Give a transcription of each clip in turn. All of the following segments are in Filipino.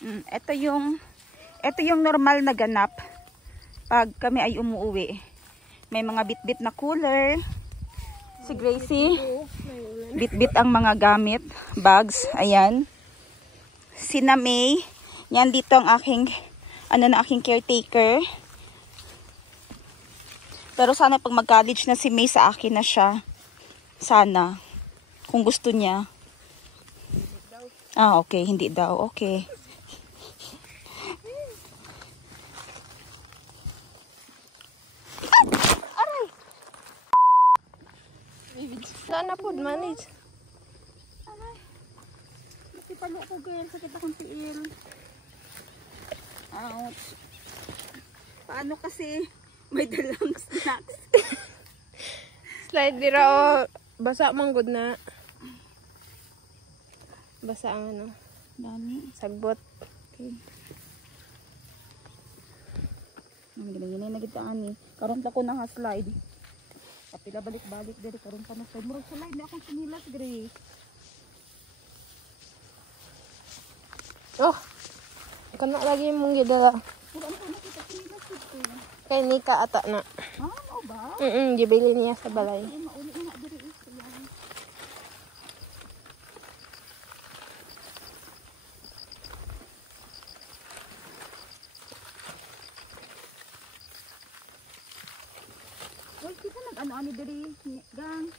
Ito yung normal na ganap pag kami ay umuwi. May mga bit-bit na cooler. Si Gracie, bit-bit ang mga gamit, bags, ayan. Si May, yan dito ang aking, aking caretaker. Pero sana pag mag-college na si May, sa akin na siya. Sana. Kung gusto niya. Ah, okay. Hindi daw. Okay. Aray! Sana po, manage. Aray. Nakipalo ko girl. Sakit akong tiil. Ouch. Paano kasi may dalang snacks? Slide dira o basa manggod na. Basa ang ano. Dami. Sagbot. Okay. Ang gina-gina na gitaan ni. Karon pa ko na slide. Kapila balik-balik diri karon pa na slide. Murag slide na akong sinilas Grace. Oh. Kana lagi mong gidala. Puro ano nakita sinilas dito. Kay Nika ata na. Ha, mao ba? Gibili niya sa balay. Ay, mauli na diri is. Yan. Wait, kita nag-ano diri, gang.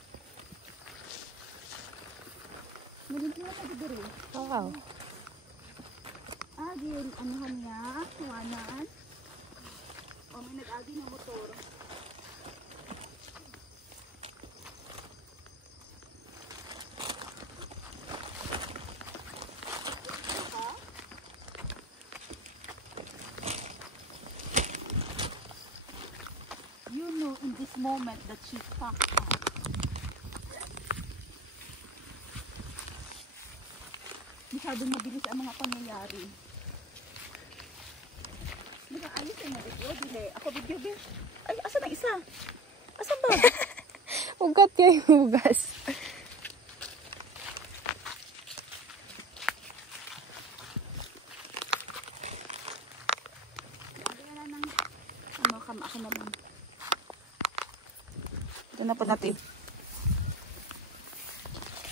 Nalintin na tayo diri. Wow. Ah, din, anuhan niya, kuwanan. O, may nag-agi ng motor. You know in this moment that she's fucked up. Masyadong mabilis ang mga pangyayari. Diba, ayos yung video, dili. Ako video, be. Ay, asan ang isa? Asan ba? Ugat yung hugas. Wala nang, ako naman. Ito na po natin.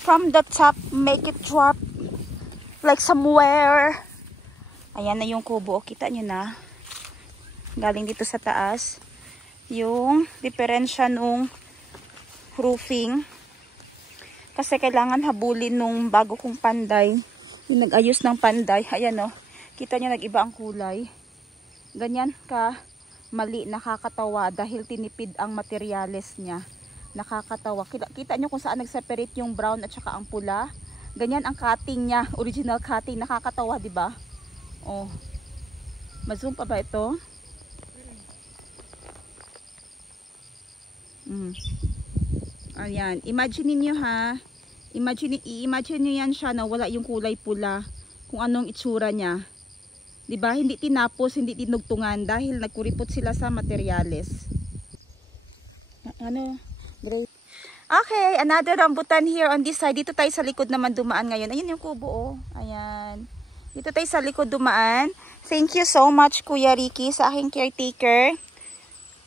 From the top, make it drop like somewhere. Ayan na yung kubo. Kita nyo na. Galing dito sa taas. Yung diferensya nung roofing. Kasi kailangan habulin nung bago kong panday. Yung nag-ayos ng panday. Ayan o. Kita nyo nag-iba ang kulay. Ganyan ka mali, nakakatawa dahil tinipid ang materyales niya. Nakakatawa. Kita nyo kung saan nag-separate yung brown at saka ang pula. Ganyan ang cutting niya. Original cutting. Nakakatawa, di ba? Oh. Ma-zoom pa ba ito? Ayan. Imagine niyo ha. I-imagine niyo yan siya na wala yung kulay pula. Kung anong itsura niya. Diba? Hindi tinapos, hindi tinugtungan dahil nagkuripot sila sa materyales. Ano? Great. Okay, another rambutan here on this side. Dito tayo sa likod naman dumaan ngayon. Ayun yung kubo oh. Ayan. Dito tayo sa likod dumaan. Thank you so much Kuya Ricky sa aking caretaker.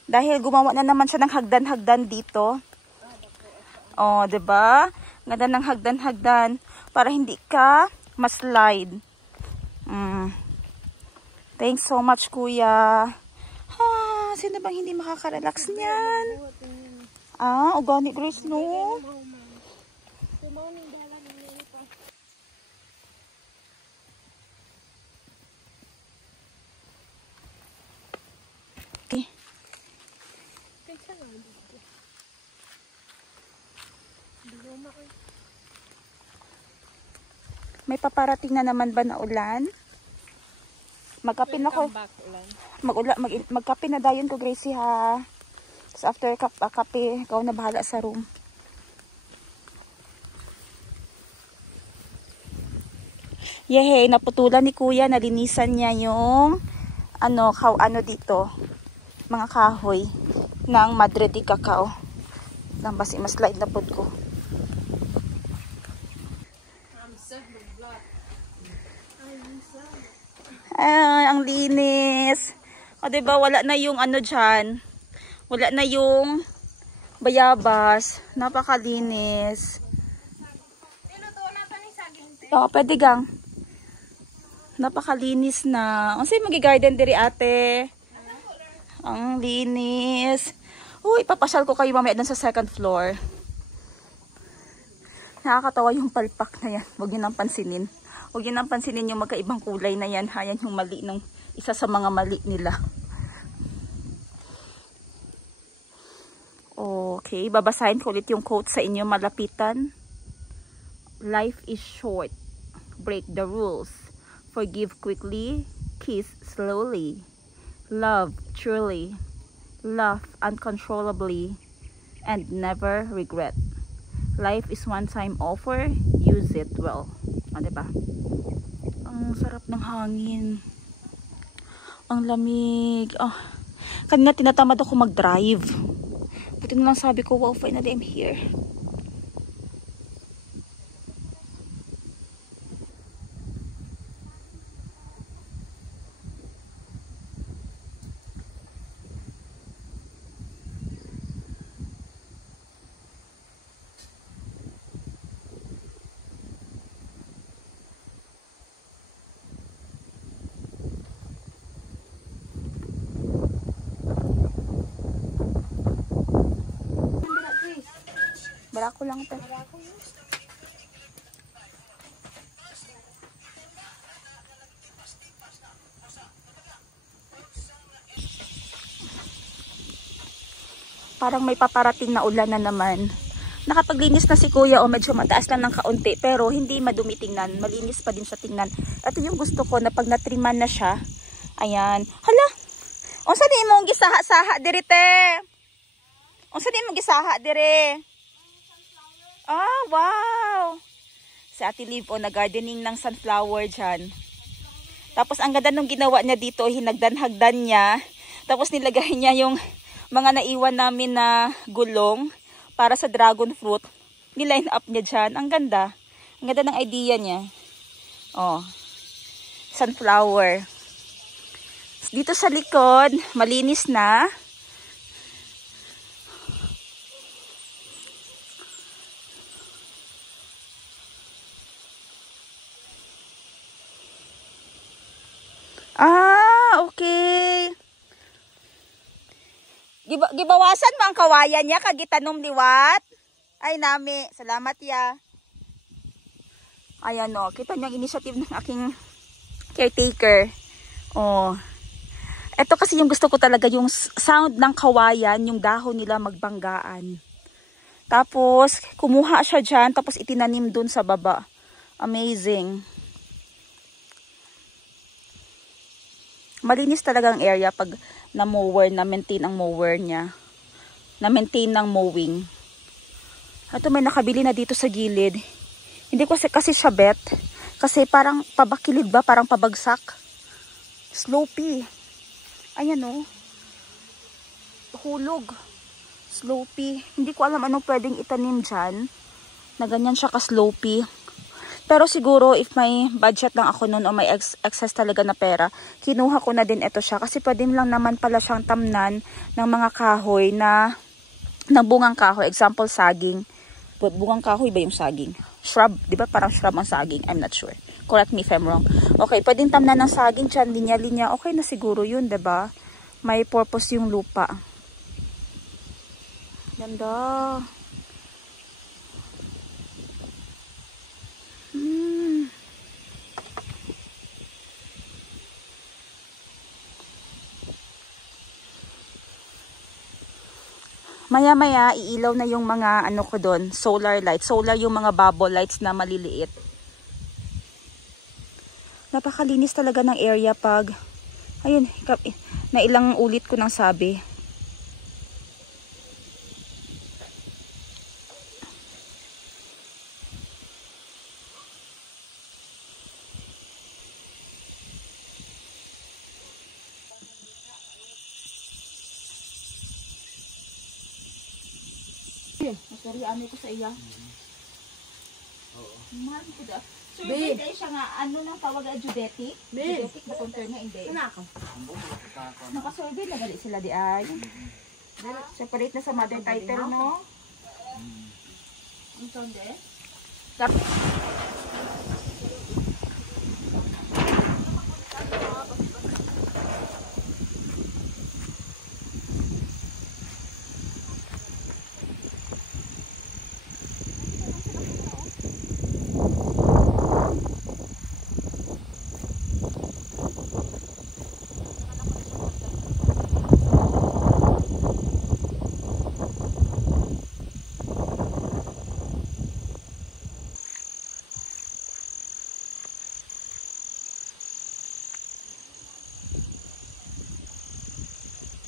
Dahil gumawa na naman siya ng hagdan-hagdan dito. Oh, 'di ba? Ganda ng hagdan-hagdan para hindi ka ma-slide. Thanks so much, Kuya. Ha, sino bang hindi makaka-relax niyan? Ah, organic Grace, no? Okay. May paparating na naman ba na ulan? Magkape na ko. Magkape na dayon ko, Gracie, ha. So after kape, ikaw na bahala sa room. Yehey, naputulan ni Kuya, nalinisan niya yung ano dito, mga kahoy ng Madre de Cacao. Nang basi mas-slide na pod ko. Ay, ang linis. O, diba, wala na yung ano dyan. Wala na yung bayabas. Napakalinis. O, pwede gang. Napakalinis na. Ang sa'yo mag-garden diri ate. Ang linis. Uy, papasyal ko kayo mamaya dun sa second floor. Nakakatawa yung palpak na yan. Huwag nyo nang pansinin. Huwag nyo nang pansinin yung magkaibang kulay na yan. Hayan yung mali ng isa sa mga mali nila. Okay, babasahin ko ulit yung quote sa inyo malapitan. Life is short. Break the rules. Forgive quickly. Kiss slowly. Love truly. Laugh uncontrollably. And never regret. Life is one-time offer. Use it well. O, diba? Ang sarap ng hangin. Ang lamig. Oh, kanina tinatamad ako mag-drive. Buti na lang sabi ko, wow, finally I'm here. Barako lang ito. Parang may paparating na ulan na naman. Nakapaglinis na si kuya o medyo mataas lang ng kaunti pero hindi madumi tingnan. Malinis pa din siya tingnan. Ito yung gusto ko na pag natriman na siya. Ayan. Hala! O saan di mong gisaha-saha diri te? O saan di mong gisaha diri? Ah, wow! Si Ate Liv o nag-gardening ng sunflower dyan. Tapos ang ganda nung ginawa niya dito, hinagdan-hagdan niya. Tapos nilagay niya yung mga naiwan namin na gulong para sa dragon fruit. Niline up niya dyan. Ang ganda. Ang ganda ng idea niya. Oh, sunflower. Dito sa likod, malinis na. Ah, okay. Gibawasan mo ang kawayan niya kagitanom liwat. Ay nami, salamat ya. Ayan o, kita niyo ang initiative ng aking caretaker. Oh. Ito kasi yung gusto ko talaga, yung sound ng kawayan, yung dahon nila magbanggaan. Tapos, kumuha siya dyan, tapos itinanim dun sa baba. Amazing. Malinis talaga ang area pag na-mower, na-maintain ang mower niya. Na-maintain ng mowing. Ito may nakabili na dito sa gilid. Hindi ko kasi siya bet. Kasi parang pabakilid ba? Parang pabagsak. Slopey. Ayan o. Hulog. Slopey. Hindi ko alam anong pwedeng itanim dyan. Na ganyan siya ka-slopey. Pero siguro if may budget lang ako noon o may excess talaga na pera, kinuha ko na din ito siya. Kasi pwede lang naman pala siyang tamnan ng mga kahoy na ng bungang kahoy. Example, saging. Bungang kahoy ba yung saging? Shrub. Di ba parang shrub ang saging? I'm not sure. Correct me if I'm wrong. Okay, pwedeng tamnan ng saging dyan. Linya-linya. Okay na siguro yun, di ba? May purpose yung lupa. Ganda. Maya-maya, iilaw na yung mga ano ko doon, solar lights. Solar yung mga bubble lights na maliliit. Napakalinis talaga ng area pag, ayun, na ilang ulit ko nang sabi. Masari, ano ko sa iya? Oo. Man ko da. Survey dahil siya nga, ano nang tawag na geodetic? Geodetic ba kung term nga? Hindi. Nakasurvey na gali sila di ay. Separate na sa mother title, no? Ang sonde?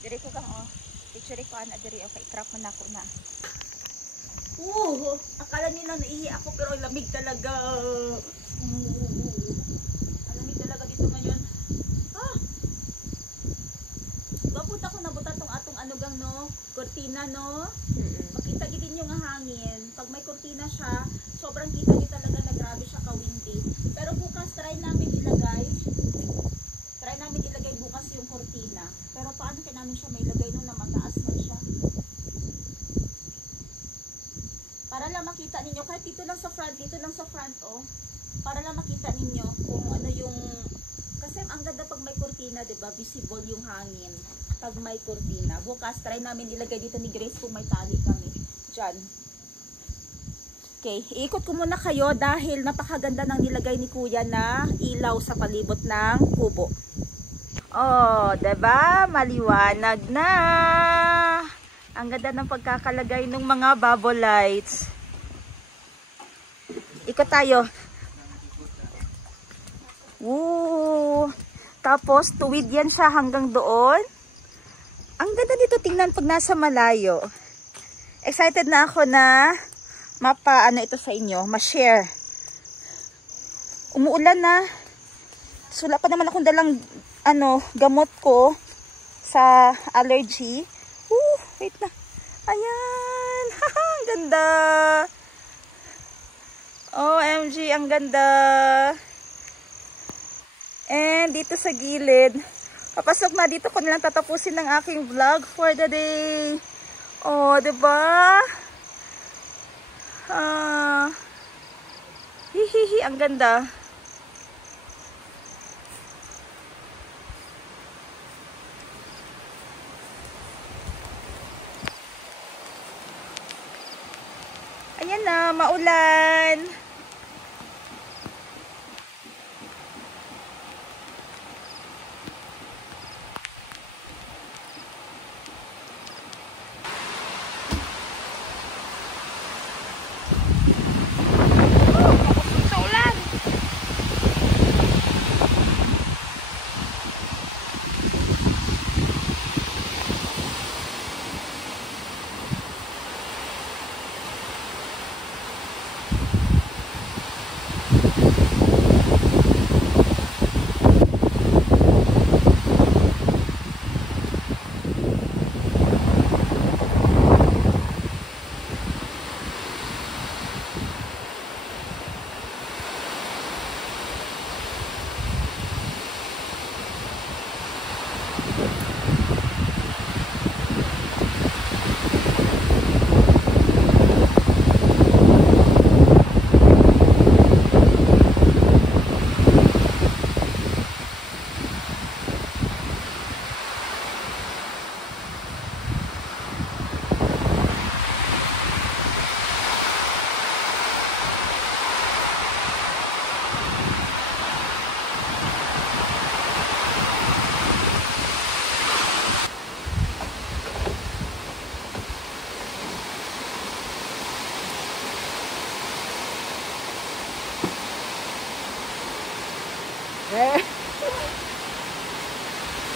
Diri ko kang picture ko ana diri kay crap man ako na. Akala niyo na naihi ako pero lamig talaga. Lamig talaga dito ngayon. Babuta ko nabuta tong atong anugang no, kurtina no. Makita gid niyo nga hangin. Pag may kurtina siya, sobrang kita niyo talaga na grabe siya ka-windy. Pero bukas try namin ilagay bukas yung kurtina. Pero paano kaya namin siya may lagay nun na mataas na siya? Para lang makita ninyo, kahit dito lang sa front, para lang makita ninyo kung ano yung, kasi ang ganda pag may kurtina, diba? Visible yung hangin pag may kurtina. Bukas, try namin ilagay dito ni Grace kung may tali kami. Diyan. Okay, iikot ko muna kayo dahil napakaganda ng nilagay ni Kuya na ilaw sa palibot ng kubo. Diba? Maliwanag na. Ang ganda ng pagkakalagay ng mga bubble lights. Ikot tayo. Tapos, tuwid yan siya hanggang doon. Ang ganda dito tingnan pag nasa malayo. Excited na ako na ito sa inyo, ma-share. Umuulan na. Wala pa naman akong dalang gamot ko sa allergy. Wait na. Ayan. Ang ganda. OMG, ang ganda. And dito sa gilid, papasok na dito ko nilang tatapusin ng aking vlog for the day. Diba? Hihihi, ang ganda. Ayan na, maulan.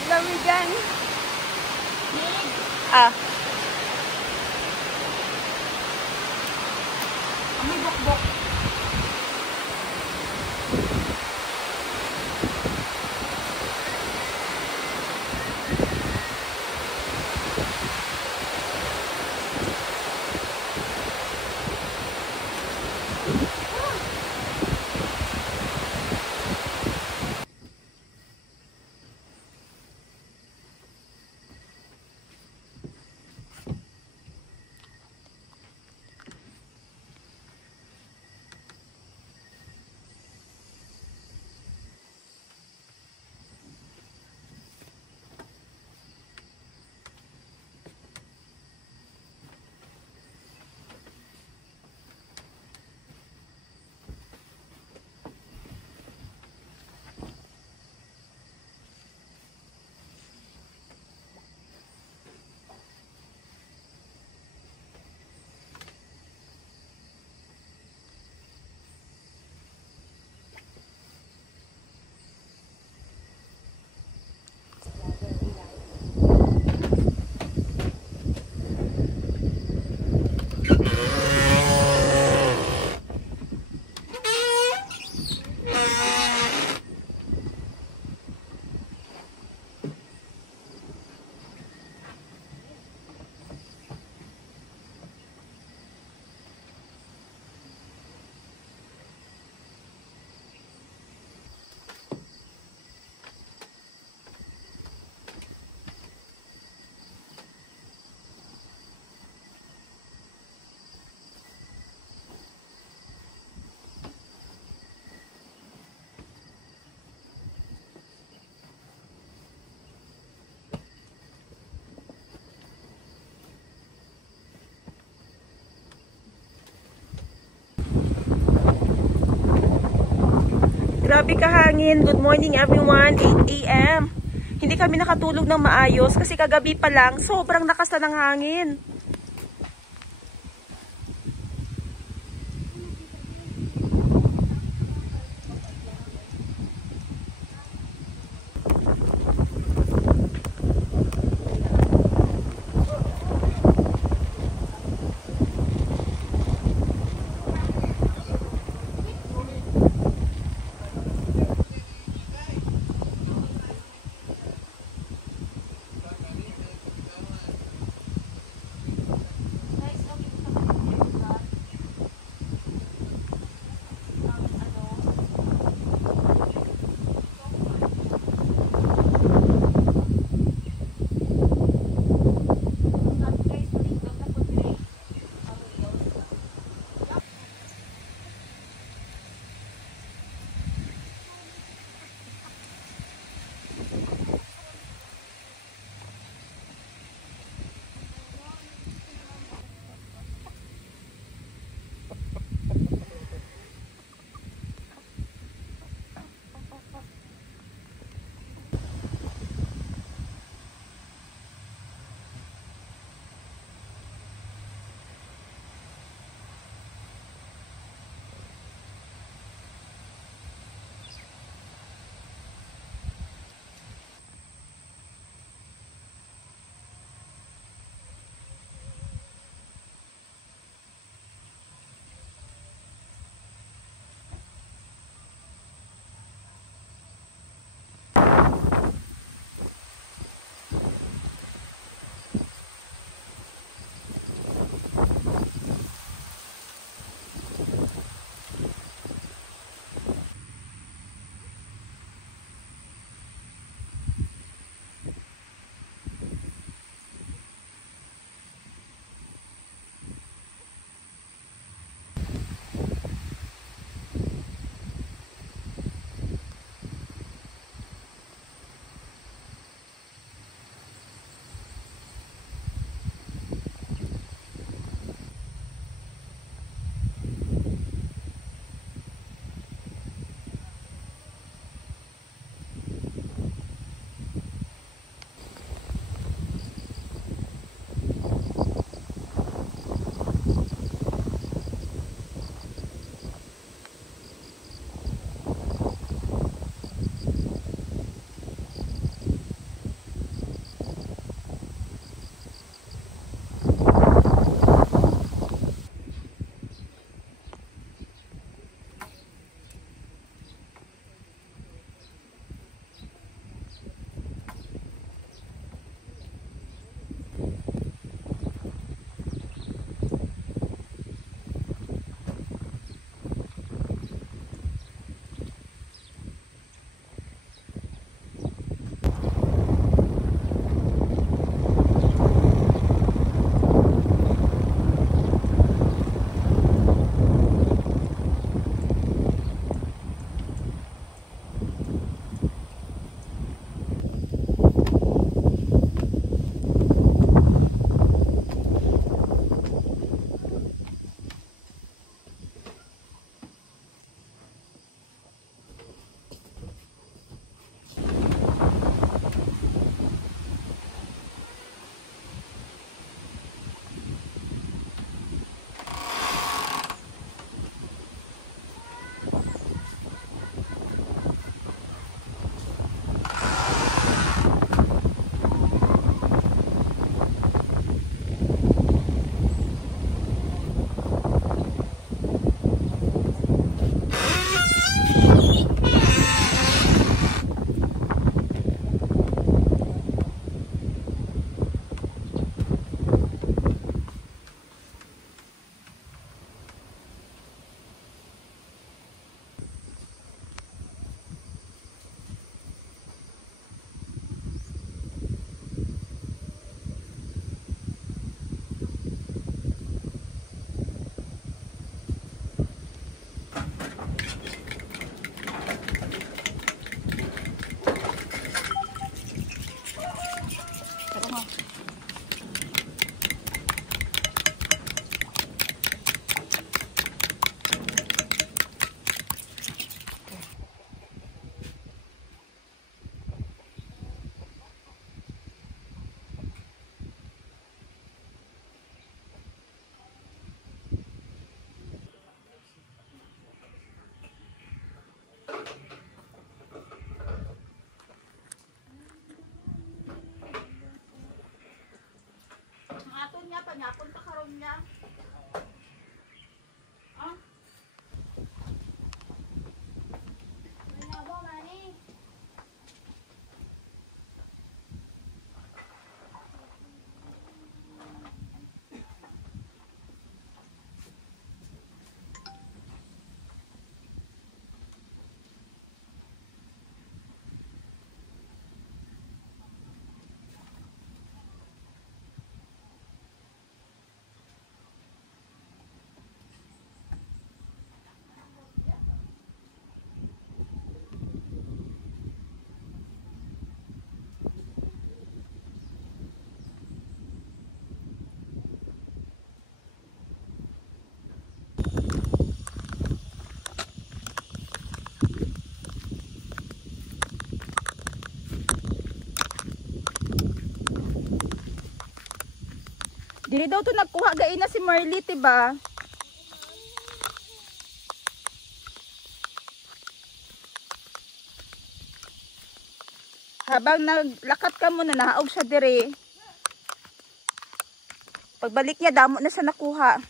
Lamigan. May bukbok. Grabe kahangin. Good morning everyone. 8 a.m. Hindi kami nakatulog ng maayos kasi kagabi pa lang sobrang lakas na ng hangin. niya pa niya, punta karon niya. Ah? Manawa mani. Dili daw to nagkuha gain na si Marley, tiba? Habang naglakat ka muna, nahaog siya dire. Pagbalik niya, damo na siya nakuha.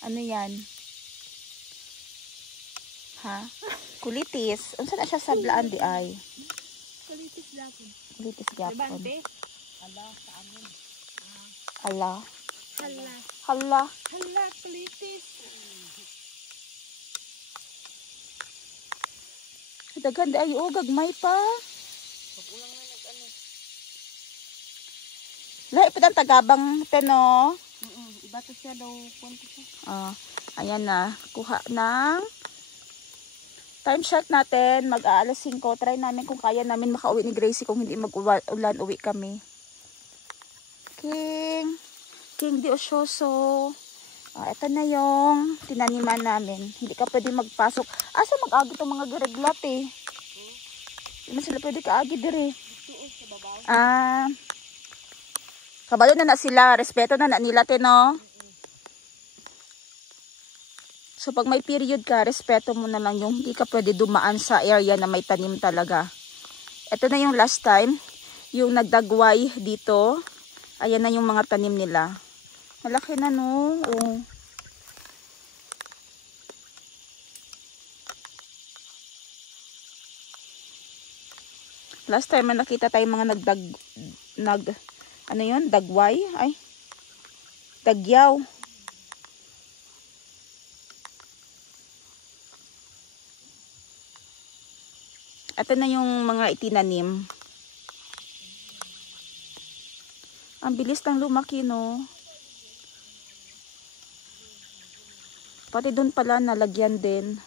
Ano yan? Ha? Kulitis. Unsa na siya sablaan di ay? Kulitis dapon. Kulitis gyapon. Labante. Hala. Hala. Hala. Hala, kulitis. Daghan di ay gagmay pa. Pagulang na nag-ano. Lahi pa ang tagabang teno. Iba to siya daw. Kwento siya. Ayan na. Kuha ng time shot natin. Mag-aalas 5. Try namin kung kaya namin makauwi ni Gracie kung hindi mag-ulan uwi kami. King di osyoso. Ito na yung tinaniman namin. Hindi ka pwede magpasok. Asa mag-agi itong mga gireglat eh. Hindi na sila pwede kaagi dire. Kabalo na sila. Respeto na nila no. So pag may period ka, respeto mo na lang yung hindi ka pwede dumaan sa area na may tanim talaga. Ito na yung last time. Yung nagdagway dito. Ayan na yung mga tanim nila. Malaki na no. Oh. Last time na nakita tayong mga ano yun? Dagway? Ay. Dagyaw. Ito na yung mga itinanim. Ang bilis ng lumaki, no? Pati doon pala nalagyan din.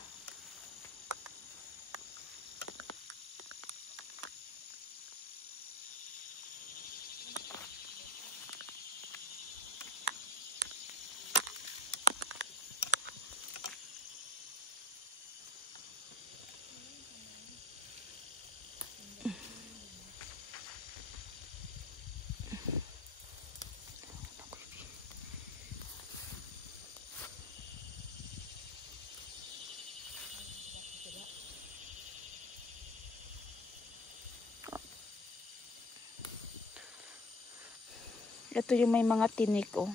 Ito yung may mga tinik, oh.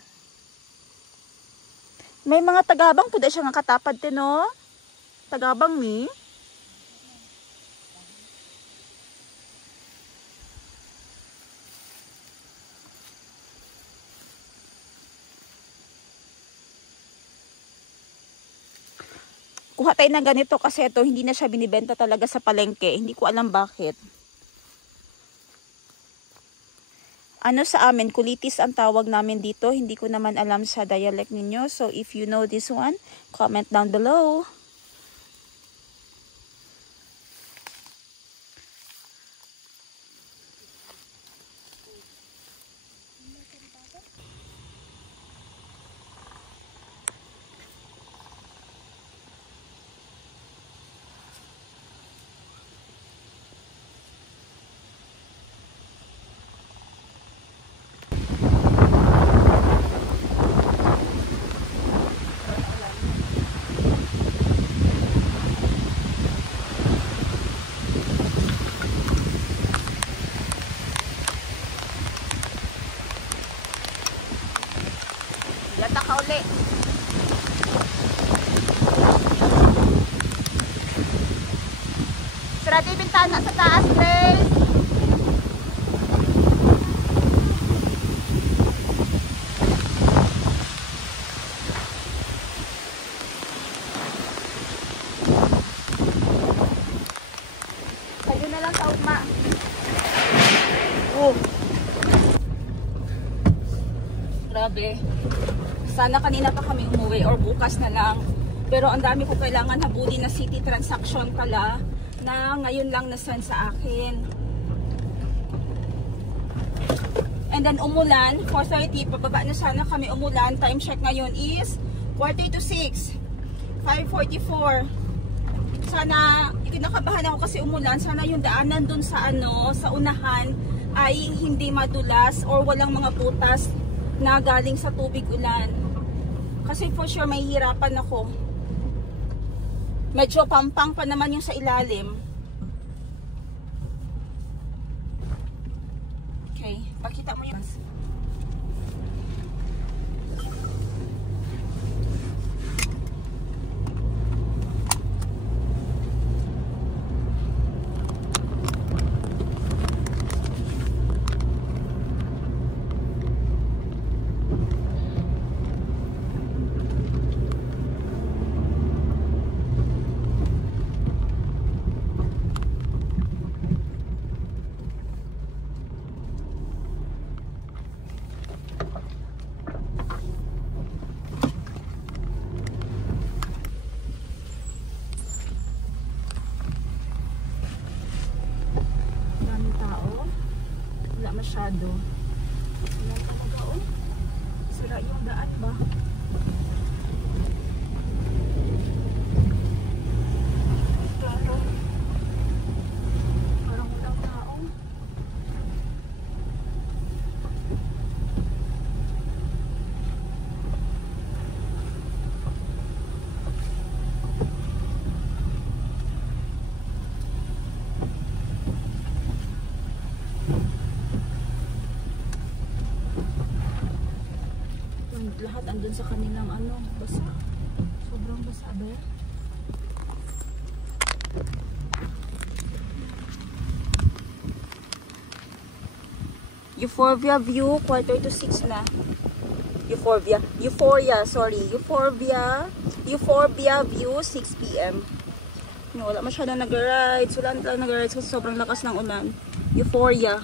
May mga tagabang po dahil siya nga katapad din, no? Tagabang ni. Kuha tayo ng ganito kasi ito hindi na siya binibenta talaga sa palengke. Hindi ko alam bakit. Ano sa amin, kulitis ang tawag namin dito. Hindi ko naman alam sa dialect ninyo. So if you know this one, comment down below. Punta ka uli. Sarado yung bintana sa taas, Grace. Kayo na lang, Tauma. Oh. Grabe. Sana kanina pa kami umuwi or bukas na lang. Pero ang dami ko kailangan habulin na city transaction pala na ngayon lang nasend sa akin. And then umulan, 4:30, pababa na sana kami umulan. Time check ngayon is 4:46, 5:44. Sana, kinakabahan ako kasi umulan. Sana yung daanan dun sa sa unahan ay hindi madulas or walang mga butas na galing sa tubig ulan. Kasi for sure may hirapan ako. Medyo pampang pa naman yung sa ilalim. Okay, pakita mo yun. Masyado. Ayan talaga, oh. Sira yung daan ba? Parang walang tao. Lahat andun sa kanilang basa. Sobrang basa ba? Euphorbia view, 5:46 na. Euphoria, sorry. Euphorbia view, 6 PM. No, wala masyadong nag-rides. Wala lang nag-rides kasi sobrang lakas ng ulan. Euphoria.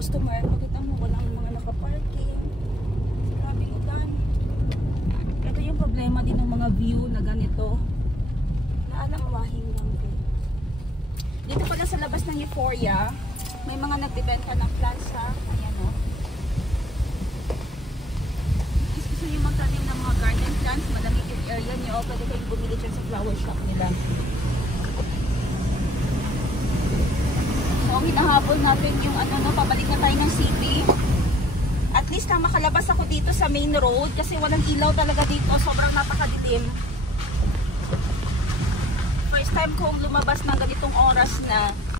Customer, makita mo walang mga nakaparking. Grabe ulan. Ito yung problema din ng mga view na ganito. Naalamwahing lang ko. Dito pala sa labas ng Euphoria, may mga nagbebenta ng plants ha. Ayan o. Gusto nyo magtanim ng mga garden plants, malamig yung area nyo. Pwede kayong bumili dyan sa flower shop nila. So, hinahabol natin yung pabalik na tayo ng city. At least na makalabas ako dito sa main road kasi walang ilaw talaga dito. Sobrang napakadilim. First time kong lumabas ng ganitong oras na.